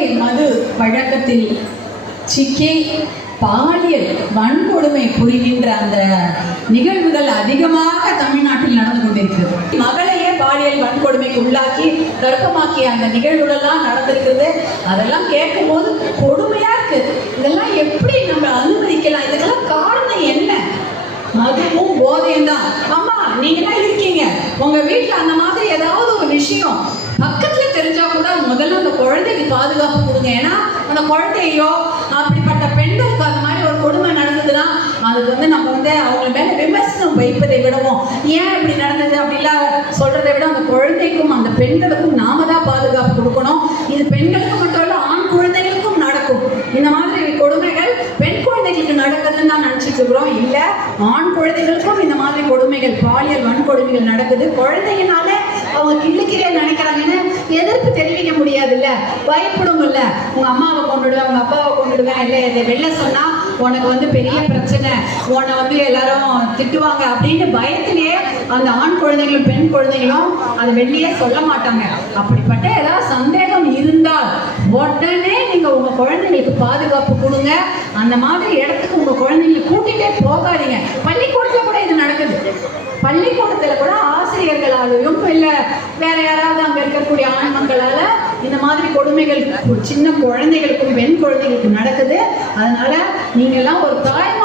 போதை மது பழக்கத்தில் சிக்கி பாலியல் வன்கொடுமை புரிகின்ற அந்த நிகழ்வுகள் அதிகமாக தமிழ்நாட்டில் நடந்து கொண்டிருக்கிறது. மகளையே பாலியல் வன்கொடுமைக்கு உள்ளாக்கி கர்ப்பமாக்கிய அந்த நிகழ்வுகள்லாம் நடந்திருக்குது. அதெல்லாம் கேட்கும் போது கொடுமையா இருக்கு. இதெல்லாம் எப்படி நம்ம அனுமதிக்கலாம்? இதுக்கெல்லாம் காரணம் என்ன? மதுவும் போதையும் தான். அம்மா, நீங்க தான் இருக்கீங்க, உங்க வீட்டுல அந்த மாதிரி ஏதாவது ஒரு விஷயம் பக்கத்துல தெரிஞ்சா கூட முதல்ல அந்த குழந்தைக்கு பாதுகாப்பு கொடுங்க. ஏன்னா அந்த குழந்தையோ அப்படிப்பட்ட பெண்களுக்கு அந்த மாதிரி ஒரு கொடுமை நடந்ததுன்னா அதுக்கு நம்ம அவங்க மேல விமர்சனம் வைப்பதை விடவும், ஏன் இப்படி நடந்தது அப்படிலாம் சொல்றதை விட அந்த குழந்தைக்கும் அந்த பெண்களுக்கும் நாம தான் பாதுகாப்பு கொடுக்கணும். இது பெண்களுக்கு மட்டும் இல்ல, ஆண் குழந்தைகளுக்கும் நடக்கும். இந்த மாதிரி கொடுமைகள் பெண் குழந்தைகளுக்கு நடக்குதுன்னு தான் நினைச்சிட்டு இருக்கிறோம். இல்ல, ஆண் குழந்தைகளுக்கும் இந்த மாதிரி கொடுமைகள், பாலியல் வன்கொடுமைகள் நடக்குது. குழந்தைங்கனால அவங்க கிள்ளிக்கிறே நினைக்கிறாங்கன்னு எதிர்ப்பு தெரிவிக்க முடியாதுல்ல, பயப்படும்ல. உங்க அம்மாவை கொண்டுடுவேன், உங்க அப்பாவை கொண்டுடுவேன், இல்லை இதை வெளில சொன்னா உனக்கு பெரிய பிரச்சனை, உன்னை எல்லாரும் திட்டுவாங்க அப்படின்னு பயத்திலேயே அந்த ஆண் குழந்தைகளும் பெண் குழந்தைகளும் அதை வெளியே சொல்ல மாட்டாங்க. அப்படிப்பட்ட ஏதாவது சந்தேகம் இருந்தால் உடனே நீங்க உங்க குழந்தைங்களுக்கு பாதுகாப்பு கொடுங்க. அந்த மாதிரி இடத்துக்கு உங்க குழந்தைங்களை கூட்டிகிட்டே போகாதீங்க. பள்ளிக்கூடத்துல கூட இது நடக்குது. பள்ளிக்கூடத்துல கூட ஆசிரியர்களாலையும் இல்ல வேற யாராவது அங்க இருக்கக்கூடிய ஆண் மக்களால இந்த மாதிரி கொடுமைகள் சின்ன குழந்தைகளுக்கும் பெண் குழந்தைகளுக்கும் நடக்குது. அதனால நீங்க எல்லாம் ஒரு தாய்